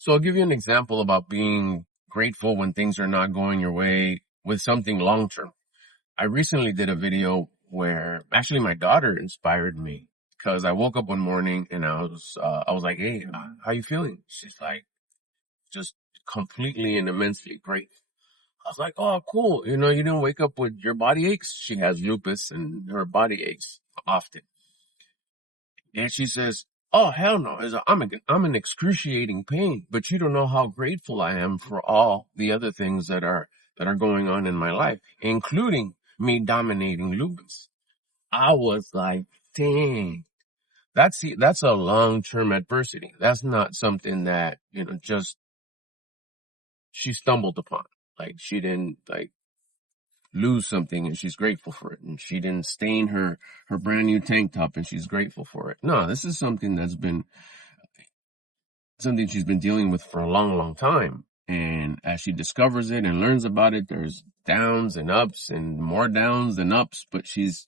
So I'll give you an example about being grateful when things are not going your way with something long term. I recently did a video where actually my daughter inspired me because I woke up one morning and I was like, "Hey, how you feeling?" She's like, just completely and immensely grateful. I was like, "Oh, cool. You didn't wake up with your body aches." She has lupus and her body aches often. And she says, "Oh, hell no. I'm in excruciating pain, but you don't know how grateful I am for all the other things that are going on in my life, including me dominating lupus." I was like, dang, that's a long-term adversity. That's not something that, just she stumbled upon. Like she didn't lose something and she's grateful for it. And she didn't stain her brand new tank top and she's grateful for it. No, this is something she's been dealing with for a long, long time. And as she discovers it and learns about it, there's downs and ups and more downs than ups, but she's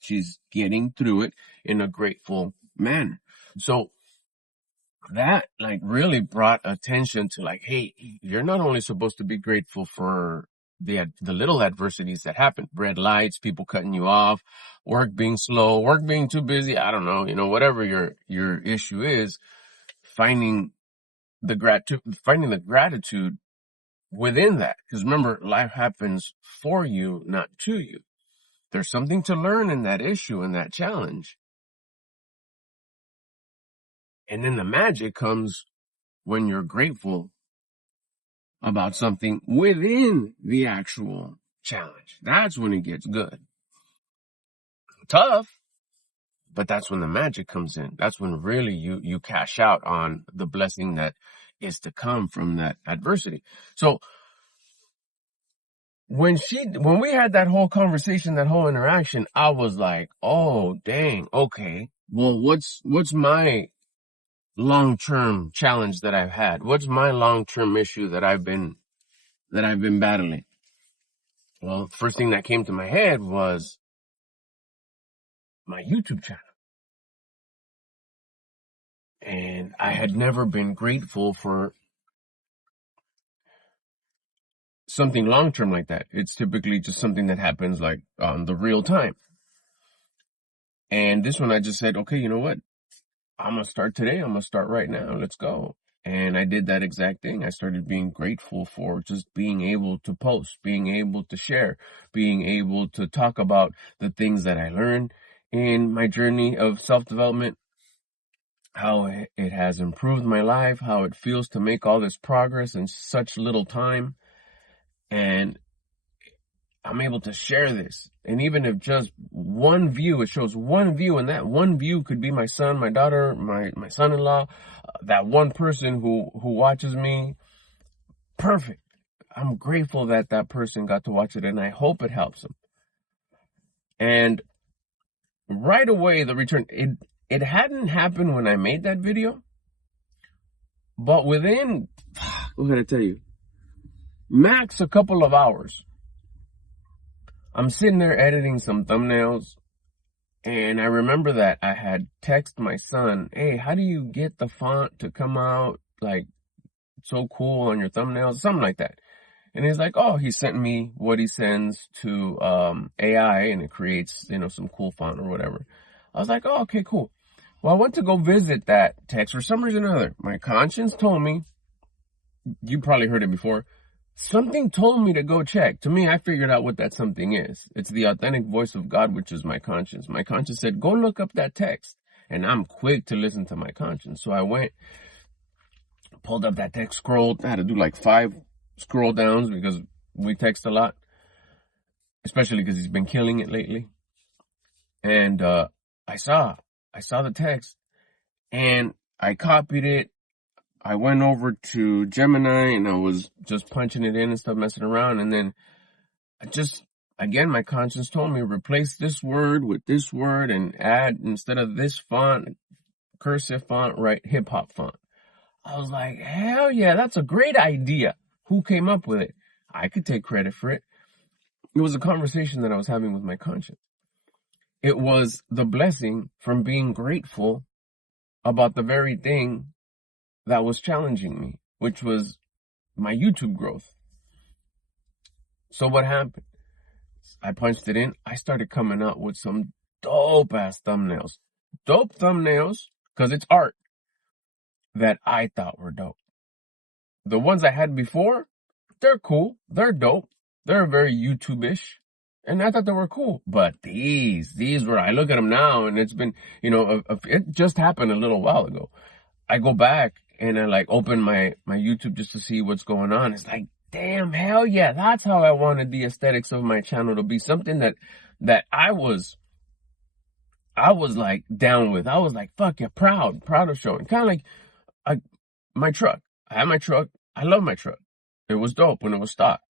getting through it in a grateful manner. So that really brought attention to hey, you're not only supposed to be grateful for the little adversities that happen, red lights, people cutting you off, work being slow, work being too busy. I don't know, whatever your issue is, finding the gratitude within that. Because remember, life happens for you, not to you. There's something to learn in that issue and that challenge. And then the magic comes when you're grateful about something within the actual challenge. That's when it gets good. Tough, but that's when the magic comes in. That's when really you cash out on the blessing that is to come from that adversity. So when we had that whole conversation, that whole interaction, I was like, oh, dang, okay. Well, what's my long-term challenge that I've had? What's my long-term issue that I've been battling? Well, first thing that came to my head was my YouTube channel. And I had never been grateful for something long-term like that. It's typically just something that happens on the real time. And this one I just said, okay, you know what? I'm going to start today. I'm going to start right now. Let's go. And I did that exact thing. I started being grateful for just being able to post, being able to share, being able to talk about the things that I learned in my journey of self-development, how it has improved my life, how it feels to make all this progress in such little time. And I'm able to share this. And even if just one view, it shows one view, and that one view could be my son, my daughter, my son-in-law, that one person who watches me. Perfect. I'm grateful that that person got to watch it, and I hope it helps them. And right away, the return, it hadn't happened when I made that video, but within, what can I tell you, max a couple of hours, I'm sitting there editing some thumbnails, and I remember that I had texted my son, hey, how do you get the font to come out so cool on your thumbnails? Something like that. And he's like, oh, he sent me what he sends to AI, and it creates, some cool font or whatever. I was like, oh, okay, cool. Well, I went to go visit that text for some reason or another. My conscience told me, you probably heard it before, something told me to go check. To me, I figured out what that something is. It's the authentic voice of God, which is my conscience. My conscience said, go look up that text. And I'm quick to listen to my conscience. So I went, pulled up that text, scrolled. I had to do 5 scroll downs because we text a lot, especially because he's been killing it lately. And I saw the text, and I copied it. I went over to Gemini, and I was just punching it in and stuff, messing around. And then again, my conscience told me, replace this word with this word and add, instead of this font, cursive font, write hip hop font. I was like, hell yeah, that's a great idea. Who came up with it? I could take credit for it. It was a conversation that I was having with my conscience. It was the blessing from being grateful about the very thing that was challenging me, which was my YouTube growth. So what happened? I punched it in. I started coming up with some dope ass thumbnails. Dope thumbnails, because it's art, that I thought were dope. The ones I had before, they're cool. They're dope. They're very YouTube-ish. And I thought they were cool. But these were, I look at them now, and it's been, it just happened a little while ago. I go back and I like open my YouTube just to see what's going on. It's like, damn, hell yeah. That's how I wanted the aesthetics of my channel to be. Something that I was like down with. I was like, fuck yeah, proud of showing. Kind of like my truck. I had my truck. I love my truck. It was dope when it was stock.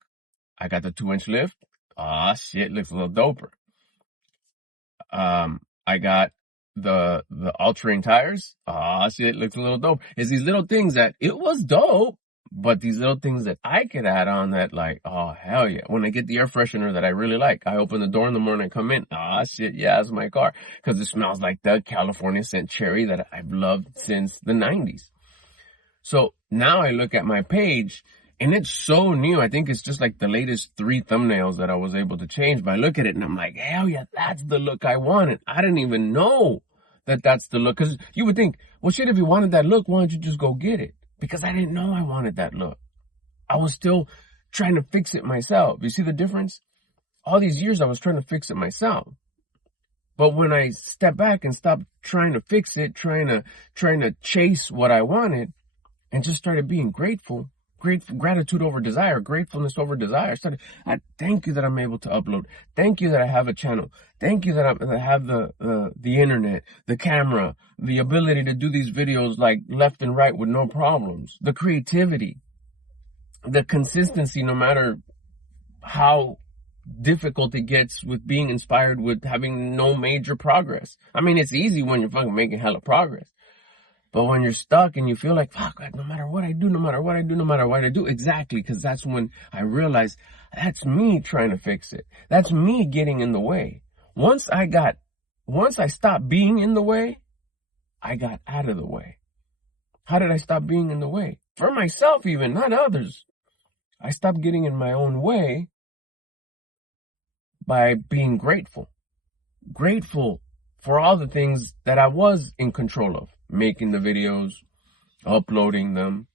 I got the 2-inch lift. Ah, shit, looks a little doper. I got the all-terrain tires. Ah, shit, looks a little dope. It's these little things that it was dope, but these little things that I could add on that like, oh, hell yeah. When I get the air freshener that I really like, I open the door in the morning and come in. Ah, shit, yeah, it's my car. Because it smells like the California scent cherry that I've loved since the 90s. So now I look at my page, and it's so new. I think it's just like the latest 3 thumbnails that I was able to change. But I look at it and I'm like, hell yeah, that's the look I wanted. I didn't even know that that's the look. Because you would think, well, shit, if you wanted that look, why don't you just go get it? Because I didn't know I wanted that look. I was still trying to fix it myself. You see the difference? All these years I was trying to fix it myself. But when I stepped back and stopped trying to fix it, trying to chase what I wanted, and just started being grateful, gratitude over desire, gratefulness over desire. I thank you that I'm able to upload. Thank you that I have a channel. Thank you that I have the internet, the camera, the ability to do these videos like left and right with no problems. The creativity, the consistency, no matter how difficult it gets with being inspired with having no major progress. I mean, it's easy when you're fucking making hella progress. But when you're stuck and you feel like, fuck, no matter what I do, exactly, because that's when I realized that's me trying to fix it. That's me getting in the way. Once I stopped being in the way, I got out of the way. How did I stop being in the way? For myself even, not others. I stopped getting in my own way by being grateful. Grateful for all the things that I was in control of. Making the videos, uploading them,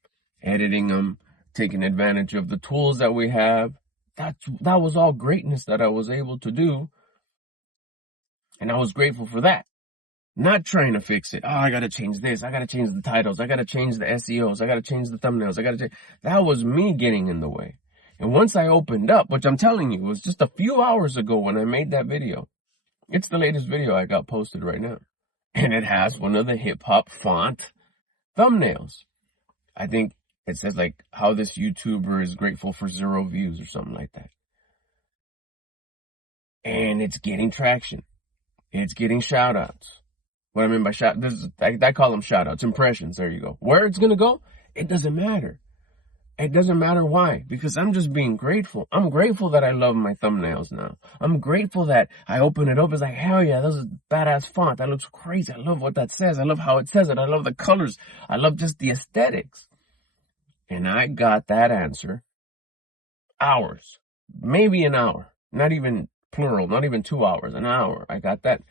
editing them, taking advantage of the tools that we have. That was all greatness that I was able to do. And I was grateful for that. Not trying to fix it. Oh, I got to change this. I got to change the titles. I got to change the SEOs. I got to change the thumbnails. That was me getting in the way. And once I opened up, which I'm telling you, was just a few hours ago when I made that video. It's the latest video I got posted right now. And it has one of the hip-hop font thumbnails. I think it says like how this YouTuber is grateful for 0 views or something like that. And it's getting traction. It's getting shout-outs. What I mean by I call them shout-outs, impressions. There you go. Where it's going to go, it doesn't matter. It doesn't matter why, because I'm just being grateful. I'm grateful that I love my thumbnails now. I'm grateful that I open it up. It's like, hell yeah, this is badass font. That looks crazy. I love what that says. I love how it says it. I love the colors. I love just the aesthetics. And I got that answer hours, maybe an hour, not even plural, not even 2 hours, an hour. I got that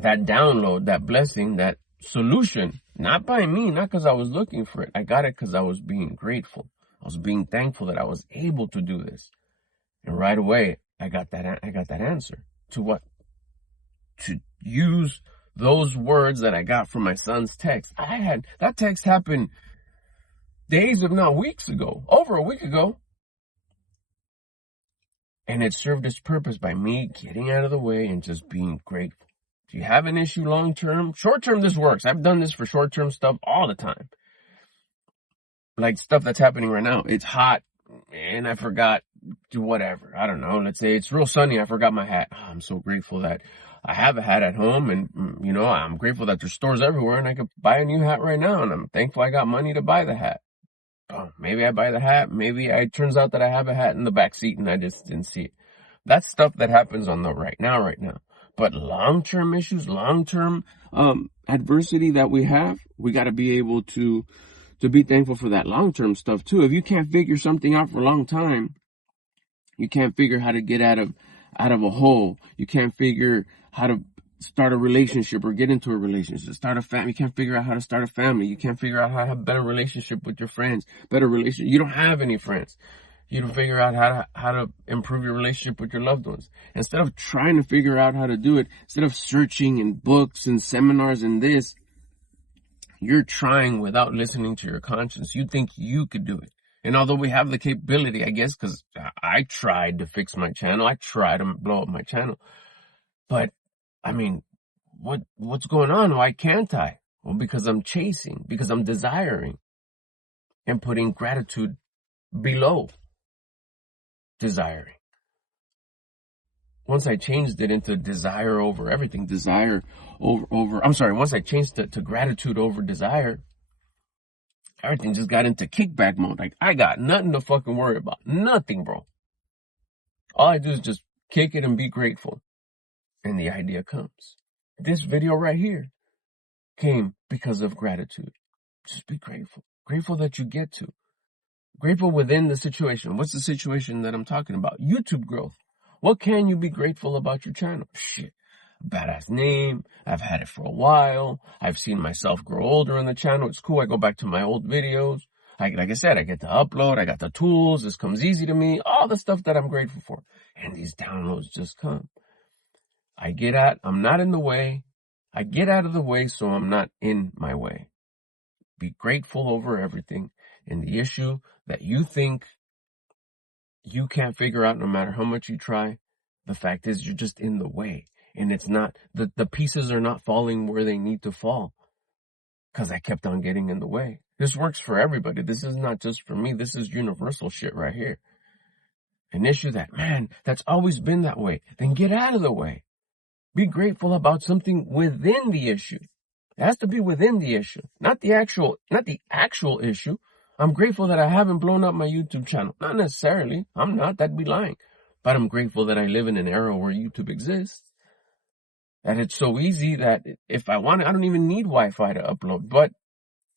download, that blessing, that solution, not by me, not because I was looking for it. I got it because I was being grateful. I was being thankful that I was able to do this. And right away, I got that answer to what? To use those words that I got from my son's text. That text happened days, if not weeks ago, over a week ago. And it served its purpose by me getting out of the way and just being grateful. Do you have an issue long-term? Short-term, this works. I've done this for short-term stuff all the time. Like stuff that's happening right now. It's hot and I forgot to whatever. I don't know. Let's say it's real sunny. I forgot my hat. Oh, I'm so grateful that I have a hat at home, and, I'm grateful that there's stores everywhere and I could buy a new hat right now, and I'm thankful I got money to buy the hat. Oh, maybe I buy the hat. Maybe it turns out that I have a hat in the back seat and I just didn't see it. That's stuff that happens on the right now. But long-term issues, long-term adversity that we have, we got to be able to to be thankful for that long-term stuff too. If you can't figure something out for a long time, you can't figure how to get out of a hole. You can't figure how to start a relationship or get into a relationship, start a family. You can't figure out how to start a family. You can't figure out how to have a better relationship with your friends, better relationship. You don't have any friends. You don't figure out how to improve your relationship with your loved ones. Instead of trying to figure out how to do it, instead of searching in books and seminars and this, you're trying without listening to your conscience. You think you could do it. And although we have the capability, I guess, because I tried to fix my channel, I tried to blow up my channel. But, I mean, what's going on? Why can't I? Well, because I'm chasing, because I'm desiring, and putting gratitude below desiring. Once I changed it into desire over everything, once I changed it to gratitude over desire, everything just got into kickback mode. Like, I got nothing to fucking worry about. Nothing, bro. All I do is just kick it and be grateful. And the idea comes. This video right here came because of gratitude. Just be grateful. Grateful that you get to. Grateful within the situation. What's the situation that I'm talking about? YouTube growth. What can you be grateful about your channel? Shit. Badass name. I've had it for a while. I've seen myself grow older on the channel. It's cool. I go back to my old videos. Like I said, I get to upload. I got the tools. This comes easy to me. All the stuff that I'm grateful for. And these downloads just come. I'm not in the way. I get out of the way so I'm not in my way. Be grateful over everything. And the issue that you think you can't figure out no matter how much you try, the fact is you're just in the way. And it's not, the pieces are not falling where they need to fall. Because I kept on getting in the way. This works for everybody. This is not just for me. This is universal shit right here. An issue that's always been that way. Then get out of the way. Be grateful about something within the issue. It has to be within the issue, not the actual issue. I'm grateful that I haven't blown up my YouTube channel. Not necessarily. I'm not. That'd be lying. But I'm grateful that I live in an era where YouTube exists. That it's so easy that if I want it, I don't even need Wi-Fi to upload. But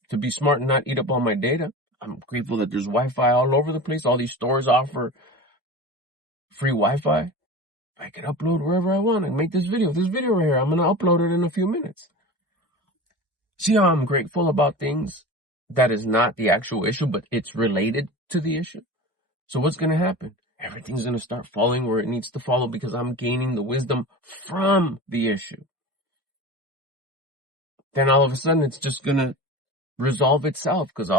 to be smart and not eat up all my data, I'm grateful that there's Wi-Fi all over the place. All these stores offer free Wi-Fi. I can upload wherever I want and make this video. This video right here, I'm going to upload it in a few minutes. See how I'm grateful about things that is not the actual issue, but it's related to the issue? So what's going to happen? Everything's going to start falling where it needs to follow because I'm gaining the wisdom from the issue. Then all of a sudden, it's just going to resolve itself because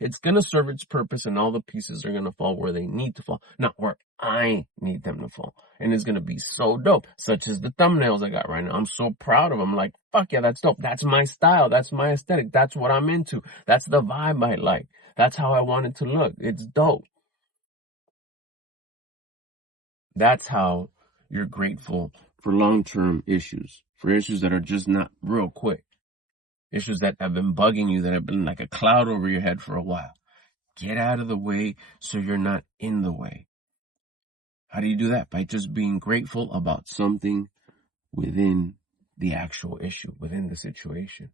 it's going to serve its purpose and all the pieces are going to fall where they need to fall, not where I need them to fall. And it's going to be so dope, such as the thumbnails I got right now. I'm so proud of them. Like, fuck yeah, that's dope. That's my style. That's my aesthetic. That's what I'm into. That's the vibe I like. That's how I want it to look. It's dope. That's how you're grateful for long-term issues, for issues that are just not real quick. Issues that have been bugging you, that have been like a cloud over your head for a while. Get out of the way so you're not in the way. How do you do that? By just being grateful about something within the actual issue, within the situation.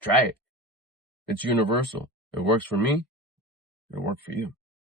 Try it. It's universal. It works for me. It'll work for you.